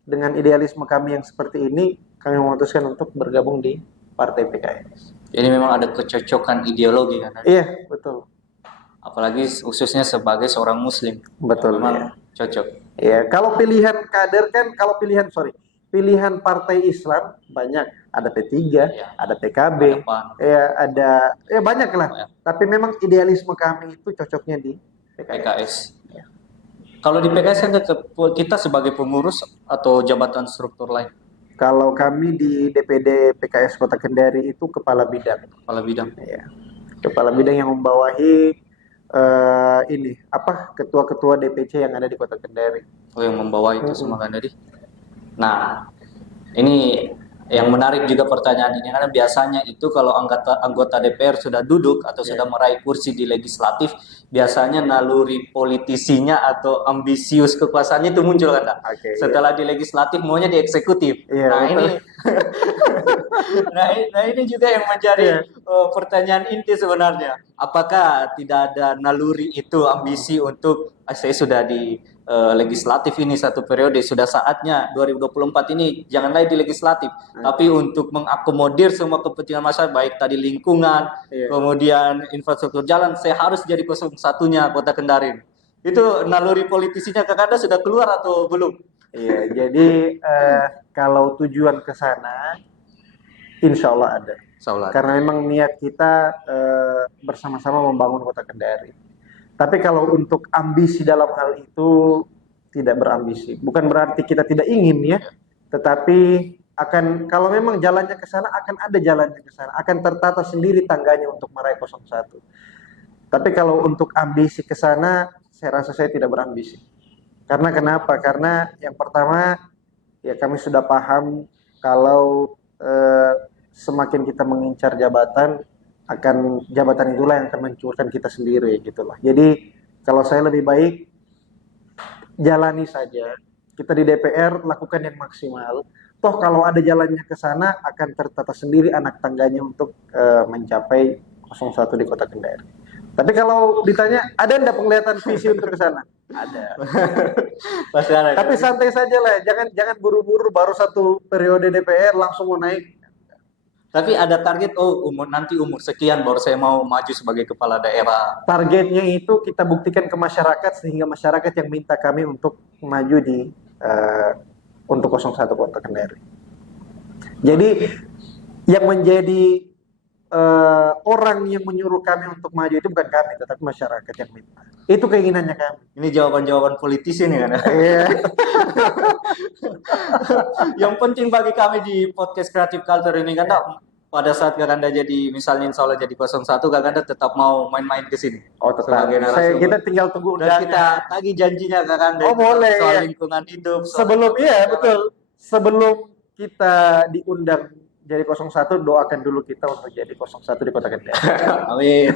dengan idealisme kami yang seperti ini, kami memutuskan untuk bergabung di Partai PKS. Jadi memang ada kecocokan ideologi kan? Iya, betul. Apalagi khususnya sebagai seorang Muslim. Betul. Memang Ya. cocok. Ya, kalau pilihan kader kan, pilihan partai Islam banyak, ada P3, Ya. ada PKB, ada banyak lah. Ya. Tapi memang idealisme kami itu cocoknya di PKS. Ya. Kalau di PKS kan kita sebagai pengurus atau jabatan struktur lain? Kalau kami di DPD PKS Kota Kendari itu kepala bidang. Kepala bidang. Ya. Kepala bidang yang membawahi ketua-ketua DPC yang ada di Kota Kendari. Oh, yang membawa itu semua kan tadi. Nah, ini Yang menarik juga pertanyaan ini karena biasanya itu kalau anggota DPR sudah duduk atau sudah meraih kursi di legislatif, biasanya naluri politisinya atau ambisius kekuasaannya itu muncul kan, Kak? Oke, Setelah di legislatif maunya di eksekutif. Iya, Nah, betul. ini nah ini juga yang menjadi Iya. pertanyaan inti sebenarnya. Apakah tidak ada naluri itu ambisi untuk saya sudah di legislatif ini satu periode, sudah saatnya 2024 ini jangan lagi di legislatif, tapi untuk mengakomodir semua kepentingan masyarakat, baik tadi lingkungan, Iya. kemudian infrastruktur jalan, saya harus jadi 01-nya Kota Kendari. Itu naluri politisinya Kakanda sudah keluar atau belum? Iya, jadi kalau tujuan ke sana, insya Allah ada. Saulat. Karena memang niat kita bersama-sama membangun Kota Kendari. Tapi kalau untuk ambisi dalam hal itu tidak berambisi. Bukan berarti kita tidak ingin ya, tetapi akan kalau memang jalannya ke sana akan ada jalannya ke sana, akan tertata sendiri tangganya untuk meraih 01. Tapi kalau untuk ambisi ke sana, saya rasa saya tidak berambisi. Karena kenapa? Karena yang pertama ya kami sudah paham kalau semakin kita mengincar jabatan, akan jabatan itulah yang akan mencurahkan kita sendiri gitulah. Jadi kalau saya lebih baik jalani saja. Kita di DPR lakukan yang maksimal. Toh kalau ada jalannya ke sana akan tertata sendiri anak tangganya untuk mencapai 01 di Kota Kendari. Tapi kalau ditanya ada enggak penglihatan visi untuk ke sana? Ada. Pasti ada. Tapi santai saja lah, jangan buru-buru baru satu periode DPR langsung mau naik. Tapi ada target, nanti umur sekian baru saya mau maju sebagai kepala daerah. Targetnya itu kita buktikan ke masyarakat sehingga masyarakat yang minta kami untuk maju di untuk 01 Kota Kendari. Jadi yang menjadi orang yang menyuruh kami untuk maju itu bukan kami, tetapi masyarakat yang minta. Itu keinginannya kami. Ini jawaban-jawaban politisi nih kan. Iya. Yang penting bagi kami di podcast Creative Culture ini kan, pada saat Kakanda jadi misalnya insya Allah jadi 01, Kakanda tetap mau main-main ke sini. Oh tetap. Sebagai narasumber. Kita tinggal tunggu Dan undangan. kita tagih janjinya Kakanda. Oh boleh. Soal Ya. lingkungan hidup. Soal Sebelum iya betul. Sebelum kita diundang jadi 01, doakan dulu kita untuk jadi 01 di Kota Kendari. Amin.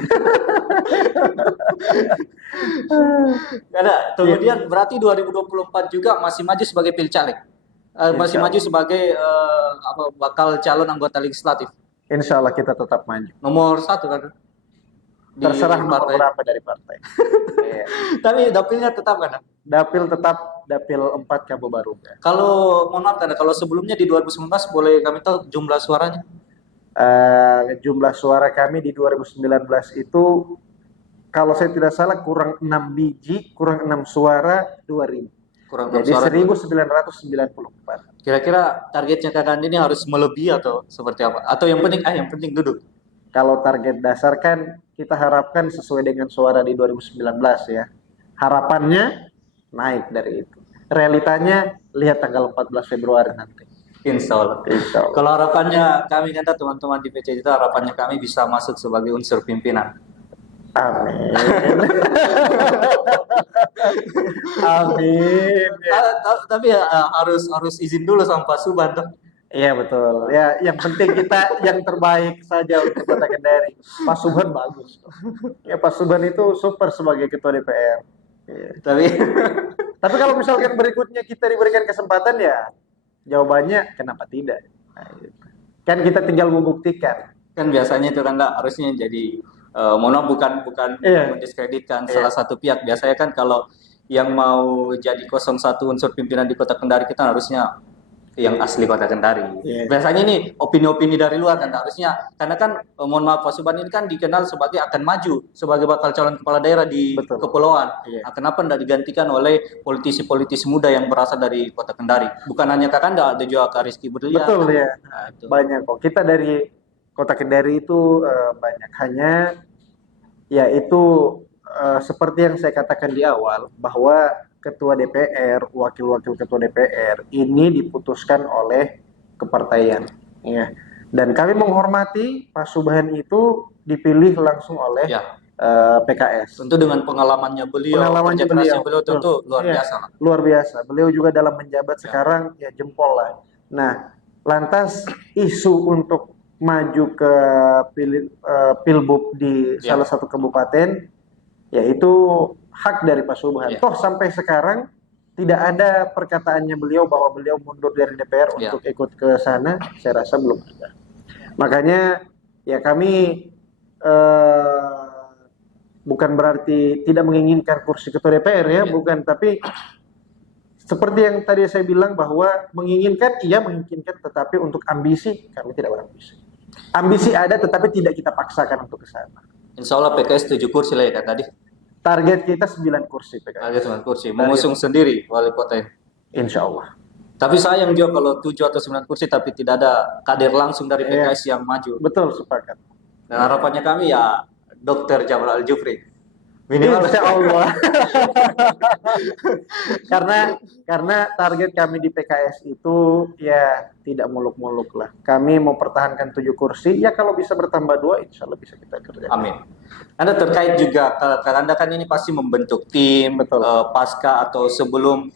Karena kemudian berarti 2024 juga masih maju sebagai pilcaleg. Masih maju sebagai bakal calon anggota legislatif. Insya Allah kita tetap maju. Nomor 1 kan? Di Terserah nomor partai. berapa dari partai. Iya. Tapi dapilnya tetap kan? Dapil tetap Dapil 4 Kabu Baruga. Kalau mohon maaf kan, kalau sebelumnya di 2019 boleh kami tahu jumlah suaranya? Jumlah suara kami di 2019 itu kalau saya tidak salah kurang 6 biji, kurang 6 suara 2000. Kurang Jadi suara. 1994. Kira-kira targetnya Kakak ini harus melebihi atau seperti apa? Atau yang penting duduk. Kalau target dasar kan kita harapkan sesuai dengan suara di 2019 ya. Harapannya naik dari itu. Realitanya lihat tanggal 14 Februari nanti. Insya Allah. Insya Allah. Kalau harapannya kami kan teman-teman di PC itu, harapannya kami bisa masuk sebagai unsur pimpinan. Amin. Amin. Ya. Tapi harus izin dulu sama Pak Suban tuh. Iya betul. Ya, yang penting kita yang terbaik saja untuk Kota Kendari. Pak Subhan bagus. Ya Pak Subhan itu super sebagai ketua DPR. Ya. Tapi kalau misalkan berikutnya kita diberikan kesempatan ya, jawabannya kenapa tidak? Nah, gitu. Kan kita tinggal membuktikan. Kan biasanya itu kan harusnya jadi bukan mendiskreditkan salah satu pihak. Biasanya kan kalau yang mau jadi 01 unsur pimpinan di Kota Kendari kita harusnya yang asli Kota Kendari. Yeah. Biasanya ini opini-opini dari luar kan harusnya, karena kan mohon maaf Pak Suban ini kan dikenal sebagai akan maju sebagai bakal calon kepala daerah di kepulauan. Yeah. Nah, kenapa tidak digantikan oleh politisi-politisi muda yang berasal dari Kota Kendari? Bukan hanya Kakanda, ada juga Kak Rizky Berlian. Betul ya. Nah, banyak kok. Kita dari Kota Kendari itu banyak. Hanya ya itu seperti yang saya katakan di awal bahwa Ketua DPR, wakil-wakil Ketua DPR ini diputuskan oleh kepartaian, ya. Dan kami menghormati Pak Subhan itu dipilih langsung oleh PKS. Tentu dengan pengalamannya beliau, beliau tentu luar biasa. Luar biasa. Beliau juga dalam menjabat sekarang ya jempol lah. Nah, Lantas isu untuk maju ke pilbub di Ya. salah satu kabupaten, yaitu hak dari Pak Subhan. Ya. Toh sampai sekarang tidak ada perkataannya beliau bahwa beliau mundur dari DPR Ya. untuk ikut ke sana. Saya rasa belum ada. Makanya ya kami bukan berarti tidak menginginkan kursi ketua DPR ya, Ya. bukan. Tapi seperti yang tadi saya bilang bahwa menginginkan, iya menginginkan, tetapi untuk ambisi kami tidak berambisi. Ambisi ada, tetapi tidak kita paksakan untuk ke sana. Insya Allah PKS 7 kursi lah ya kan tadi. Target kita 9 kursi PKS. Target 9 kursi. Mengusung sendiri wali kota ini. Insya Allah. Tapi sayang juga kalau 7 atau 9 kursi tapi tidak ada kader langsung dari Iya. PKS yang maju. Betul, sepakat. Dan harapannya kami ya Dr. Jamal Al-Jufri. Minimal. Insya Allah. karena target kami di PKS itu ya tidak muluk-muluk lah. Kami mau pertahankan 7 kursi. Ya kalau bisa bertambah 2, insya Allah bisa kita kerjakan. Amin. Anda terkait juga, karena Anda kan ini pasti membentuk tim. Betul. Pasca atau sebelum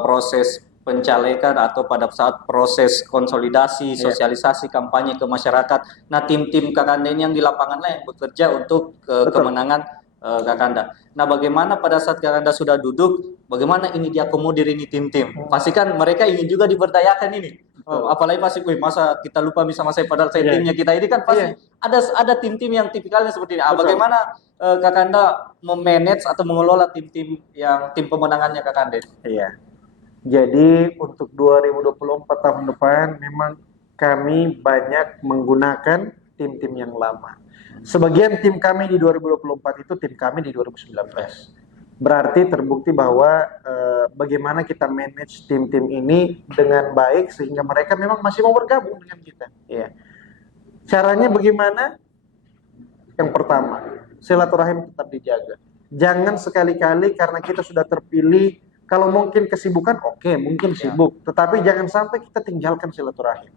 proses pencalekan atau pada saat proses konsolidasi, Iya. sosialisasi, kampanye ke masyarakat. Nah, tim-tim Kakanda ini yang di lapangan lah yang bekerja untuk Betul. kemenangan Kakanda. Nah, bagaimana pada saat Kakanda sudah duduk, bagaimana ini diakomodir ini tim-tim? Pastikan mereka ingin juga diberdayakan ini. Apalagi masih, masa kita lupa sama saya padahal saya Iya. timnya kita ini kan pasti ada tim-tim yang tipikalnya seperti ini. Betul. Bagaimana Kakanda memanage atau mengelola tim-tim yang tim pemenangannya Kakanda? Iya. Jadi untuk 2024 tahun depan memang kami banyak menggunakan tim-tim yang lama. Sebagian tim kami di 2024 itu tim kami di 2019. Berarti terbukti bahwa bagaimana kita manage tim-tim ini dengan baik sehingga mereka memang masih mau bergabung dengan kita. Ya. Caranya bagaimana? Yang pertama, silaturahim tetap dijaga. Jangan sekali-kali karena kita sudah terpilih, kalau mungkin kesibukan, oke, mungkin sibuk. Tetapi jangan sampai kita tinggalkan silaturahim.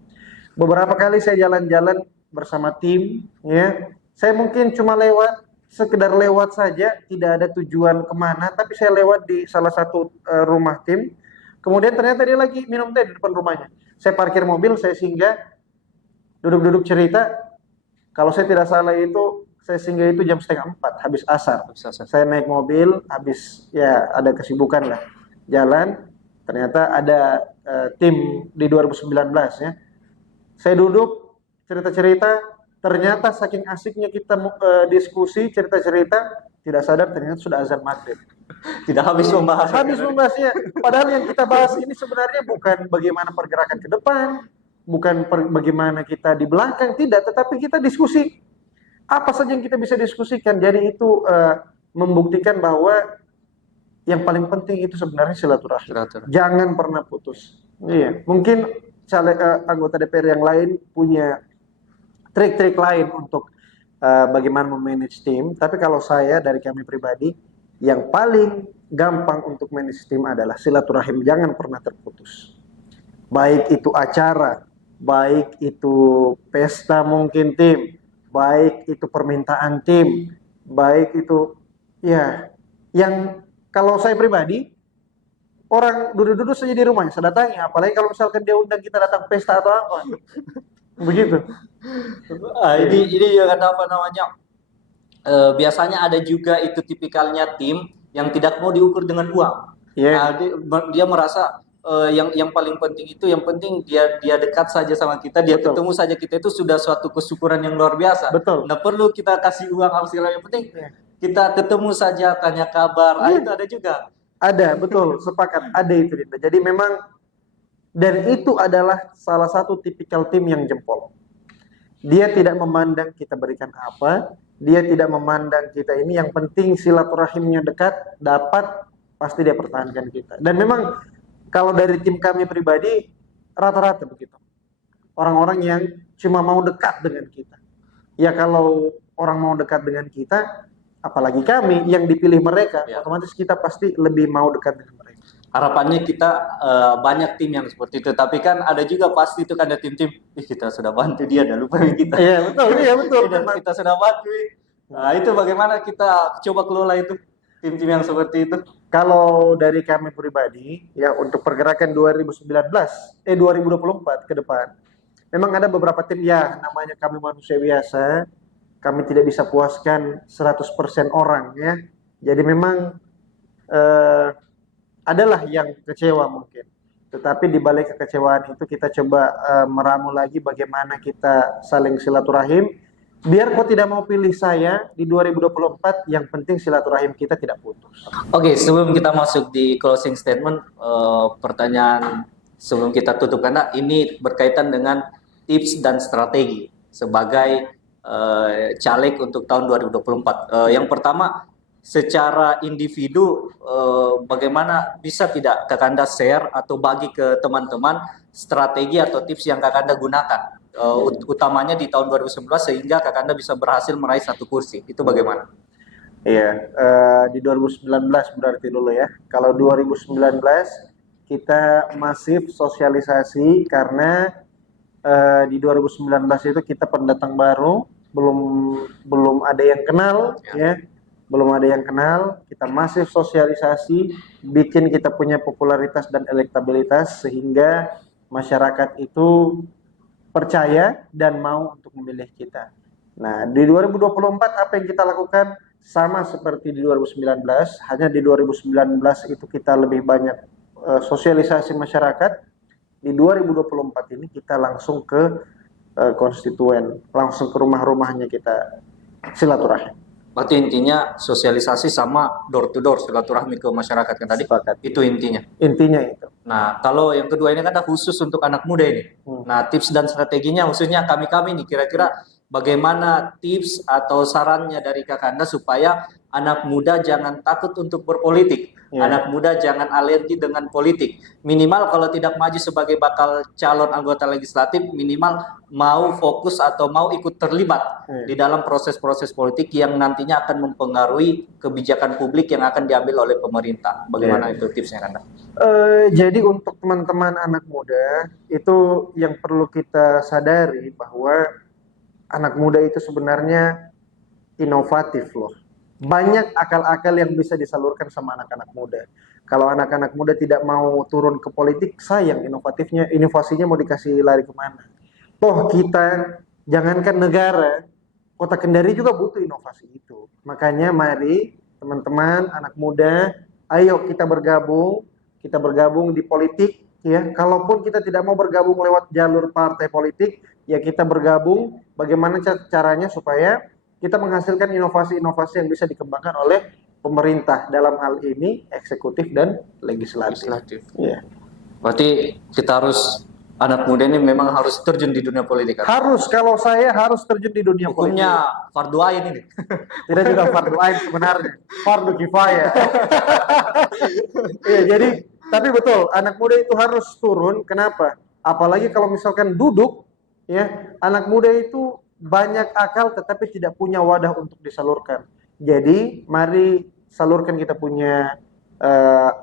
Beberapa kali saya jalan-jalan bersama tim, ya, saya mungkin cuma sekedar lewat saja, tidak ada tujuan kemana, tapi saya lewat di salah satu rumah tim, kemudian ternyata dia lagi minum teh di depan rumahnya. Saya parkir mobil, saya singgah, duduk-duduk cerita, kalau saya tidak salah itu, saya singgah itu jam 3:30, habis asar. Saya naik mobil, habis ya ada kesibukan lah, jalan, ternyata ada tim di 2019 ya. Saya duduk, cerita-cerita, ternyata saking asiknya kita diskusi, cerita-cerita, tidak sadar ternyata sudah azan maghrib. Tidak habis membahas. Habis membahasnya. Padahal yang kita bahas ini sebenarnya bukan bagaimana pergerakan ke depan, bukan bagaimana kita di belakang, tidak, tetapi kita diskusi. Apa saja yang kita bisa diskusikan. Jadi itu membuktikan bahwa yang paling penting itu sebenarnya silaturahim. Jangan pernah putus. Iya, mungkin anggota DPR yang lain punya trik-trik lain untuk bagaimana memanage tim. Tapi kalau saya dari kami pribadi, yang paling gampang untuk manage tim adalah silaturahim. Jangan pernah terputus. Baik itu acara, baik itu pesta mungkin tim, baik itu permintaan tim, baik itu ya yang kalau saya pribadi, orang duduk-duduk saja di rumahnya, saya datangi. Apalagi kalau misalkan dia undang kita datang pesta atau apa. Begitu. Ini yang apa namanya? Biasanya ada juga itu tipikalnya tim yang tidak mau diukur dengan uang. Yeah. Dia merasa yang paling penting itu, yang penting dia dekat saja sama kita, dia Betul. ketemu saja kita itu sudah suatu kesyukuran yang luar biasa. Betul. Nggak perlu kita kasih uang apa segala, yang penting kita ketemu saja, tanya kabar. Itu ada juga. Ada, betul, sepakat. Ada itu, Dinda. Jadi memang, dan itu adalah salah satu tipikal tim yang jempol. Dia tidak memandang kita berikan apa, dia tidak memandang kita ini, yang penting silaturahimnya dekat, dapat, pasti dia pertahankan kita. Dan memang kalau dari tim kami pribadi, rata-rata begitu. Orang-orang yang cuma mau dekat dengan kita. Ya kalau orang mau dekat dengan kita, apalagi kami yang dipilih mereka, otomatis kita pasti lebih mau dekat dengan mereka. Harapannya kita banyak tim yang seperti itu, tapi kan ada juga pasti itu kan ada tim-tim, kita sudah bantu dia, udah lupa kita. Iya betul. Kita sudah bantu. Nah itu bagaimana kita coba kelola itu tim-tim yang seperti itu? kalau dari kami pribadi ya untuk pergerakan 2024 ke depan, memang ada beberapa tim ya namanya kami manusia biasa, kami tidak bisa puaskan 100% orang ya. Jadi memang eh, adalah yang kecewa mungkin. Tetapi di balik kekecewaan itu kita coba meramu lagi bagaimana kita saling silaturahim. Biar kau tidak mau pilih saya di 2024, yang penting silaturahim kita tidak putus. Oke, sebelum kita masuk di closing statement, pertanyaan sebelum kita tutup karena ini berkaitan dengan tips dan strategi sebagai caleg untuk tahun 2024. Yang pertama, secara individu, bagaimana bisa tidak Kakanda share atau bagi ke teman-teman strategi atau tips yang Kakanda gunakan, utamanya di tahun 2019 sehingga Kakanda bisa berhasil meraih satu kursi. Itu bagaimana? Iya, di 2019 berarti dulu ya. Kalau 2019 kita masif sosialisasi karena di 2019 itu kita pendatang baru, belum ada yang kenal ya. Belum ada yang kenal, kita masif sosialisasi, bikin kita punya popularitas dan elektabilitas sehingga masyarakat itu percaya dan mau untuk memilih kita. Nah, di 2024 apa yang kita lakukan sama seperti di 2019, hanya di 2019 itu kita lebih banyak sosialisasi masyarakat. Di 2024 ini kita langsung ke konstituen, langsung ke rumah-rumahnya kita silaturahim. Berarti intinya sosialisasi sama door to door silaturahmi ke masyarakat kan tadi? Sepakat. Itu intinya. Intinya itu. Nah, kalau yang kedua ini kan khusus untuk anak muda ini. Nah, tips dan strateginya khususnya kami-kami nih, kira-kira bagaimana tips atau sarannya dari Kakanda supaya anak muda jangan takut untuk berpolitik, anak muda jangan alergi dengan politik. Minimal kalau tidak maju sebagai bakal calon anggota legislatif, minimal mau fokus atau mau ikut terlibat di dalam proses-proses politik yang nantinya akan mempengaruhi kebijakan publik yang akan diambil oleh pemerintah. Bagaimana itu tipsnya, Kanda? Jadi untuk teman-teman anak muda itu yang perlu kita sadari bahwa anak muda itu sebenarnya inovatif loh. Banyak akal-akal yang bisa disalurkan sama anak-anak muda. Kalau anak-anak muda tidak mau turun ke politik, sayang inovasinya mau dikasih lari kemana? Toh kita, jangankan negara, Kota Kendari juga butuh inovasi itu. Makanya mari teman-teman anak muda, ayo kita bergabung di politik ya. Kalaupun kita tidak mau bergabung lewat jalur partai politik, ya kita bergabung bagaimana caranya supaya kita menghasilkan inovasi-inovasi yang bisa dikembangkan oleh pemerintah, dalam hal ini eksekutif dan legislatif. Ya. Berarti kita harus, anak muda ini memang harus terjun di dunia politik kan? Kalau saya harus terjun di dunia Hukumnya politik. fardu ain ini. Tidak juga fardu ain sebenarnya, fardu kifayah. Ya, jadi tapi betul, anak muda itu harus turun. Kenapa? Apalagi kalau misalkan duduk ya, anak muda itu banyak akal tetapi tidak punya wadah untuk disalurkan. Jadi mari salurkan kita punya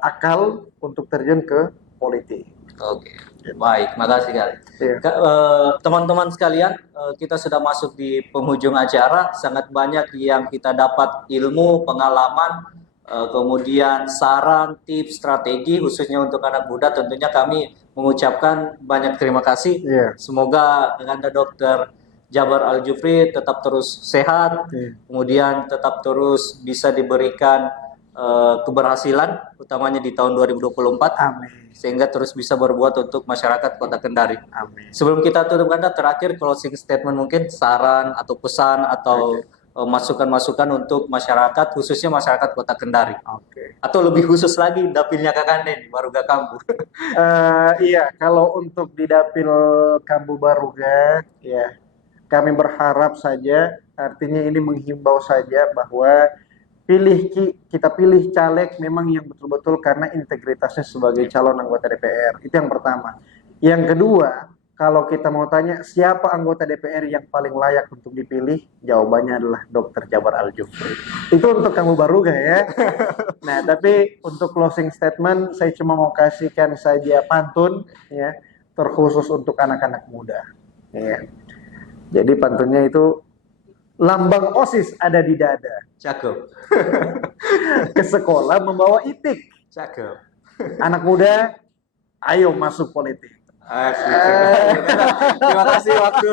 akal untuk terjun ke politik. Oke, baik, makasih kali. Teman-teman sekalian, kita sudah masuk di penghujung acara. Sangat banyak yang kita dapat ilmu, pengalaman, kemudian saran, tips, strategi khususnya untuk anak muda. Tentunya kami mengucapkan banyak terima kasih. Semoga Kakanda Dr. Jabar Al-Jufri tetap terus sehat, kemudian tetap terus bisa diberikan keberhasilan, utamanya di tahun 2024. Amin. Sehingga terus bisa berbuat untuk masyarakat Kota Kendari. Amin. Sebelum kita tutup, Kanda, terakhir closing statement mungkin saran atau pesan atau masukan-masukan untuk masyarakat, khususnya masyarakat Kota Kendari. Atau lebih khusus lagi dapilnya Kakanda nih, Baruga Kambu. Iya, kalau untuk di dapil Kambu Baruga, ya kami berharap saja, artinya ini menghimbau saja bahwa kita pilih caleg memang yang betul-betul karena integritasnya sebagai calon anggota DPR. Itu yang pertama. Yang kedua, kalau kita mau tanya siapa anggota DPR yang paling layak untuk dipilih, jawabannya adalah Dr. Jabar Al-Jufri. Itu untuk kamu Baruga ya. Nah, tapi untuk closing statement saya cuma mau kasihkan saja pantun ya, terkhusus untuk anak-anak muda. Ya. Jadi pantunnya itu, lambang OSIS ada di dada. Cakep. Ke sekolah membawa itik. Cakep. Anak muda, ayo masuk politik. Asik. Terima kasih waktu.